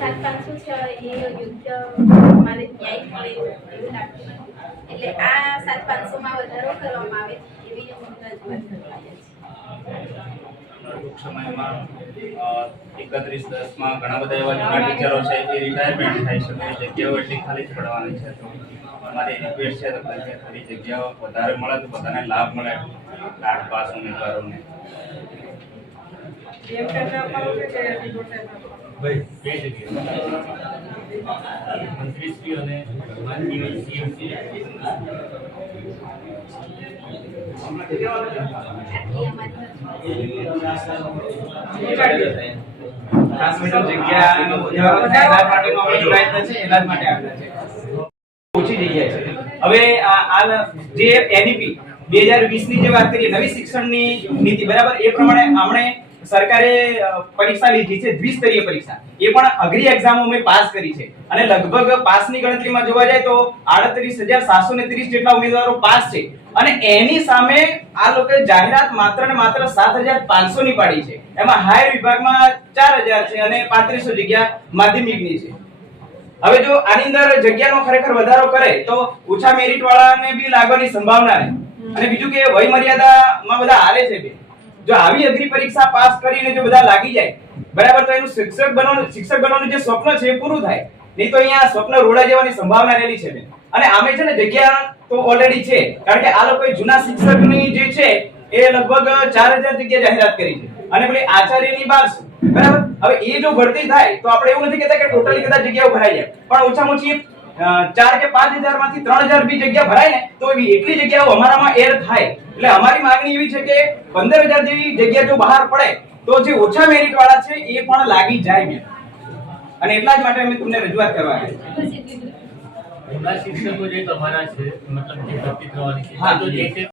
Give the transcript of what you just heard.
સાત પાંચસો છે એ યોગ્ય મારે ન્યાય મળે એવું લાગતું નથી. એટલે આ સાત પાંચસોમાં વધારો કરવામાં આવે એવી રજૂઆત ટૂંક સમયમાં એકત્રીસ દસમાં ઘણા બધા એવા જૂના ટીચરો છે એ રિટાયરમેન્ટ થાય છે એ જગ્યાઓ એટલી ખાલી જ પડવાની છે તો અમારી રિક્વેસ્ટ છે તો કે ખાલી જગ્યાઓ વધારે મળે તો બધાને લાભ મળે આઠ પાસ ઉમેદવારોને એમ ભાઈ. જગ્યાએ. મંત્રીશ્રી અને આ જે એનઈપી બે હજાર વીસની જે વાત કરીએ, નવી શિક્ષણની નીતિ, બરાબર? એ પ્રમાણે આપણે સરકારે પરીક્ષા લીધી છે, દ્વિસ્તરીય પરીક્ષા. એ પણ અઘરી એક્ઝામો અમે પાસ કરી છે. અને લગભગ પાસની ગણતરીમાં જોવા જાય તો આડત્રીસ હજાર સાતસો ને ત્રીસ જેટલા ઉમેદવારો પાસ છે. અને એની સામે આ લોકોએ જાહેરાત માત્ર ને માત્ર સાત હજાર પાંચસો ની પાડી છે. એમાં હાયર વિભાગમાં ચાર હજાર છે અને પાંત્રીસો જગ્યા માધ્યમિકની છે. હવે જો આની અંદર જગ્યાનો ખરેખર વધારો કરે, તો ઓછા મેરિટ વાળાને બી લાગવાની સંભાવના રહે. અને બીજું કે વય મર્યાદામાં બધા હારે છે બે. જો આવી અઘરી પરીક્ષા પાસ કરીને જો બધા લાગી જાય, બરાબર, તો એનું શિક્ષક બનવાનું શિક્ષક બનવાનું જે સ્વપ્ન છે એ પૂરું થાય. નહીં તો અહીંયા સ્વપ્ન રોડા જવાની સંભાવના રહેલી છે બેન. અને આમે છે ને જગ્યા તો ઓલરેડી છે. કારણ કે આ લોકોએ જૂના શિક્ષકની જે છે એ લગભગ ચાર હજાર જગ્યા જાહેરાત કરી છે. અને પેલી આચાર્યની બારસો બરાબર? હવે એ જો ભરતી થાય તો આપણે એવું નથી કહેતા કે ટોટલી કદાચ જગ્યાઓ ભરાઈ જાય. પણ ઓછામાં ઓછી ચાર કે પાંચ હજારમાંથી ત્રણ હજાર બી જગ્યા ભરાય ને તો એવી એટલી જગ્યાઓ અમારામાં એર થાય. એટલે અમારી માંગણી એવી છે કે પંદર હજાર જેવી જગ્યા જો બહાર પડે તો જે ઓછા મેરિટ વાળા છે એ પણ લાગી જાય મેં અને એટલા જ માટે અમે તમને રજૂઆત કરવા આવ્યા શિક્ષકો જે તમારા છે મતલબ જે. છે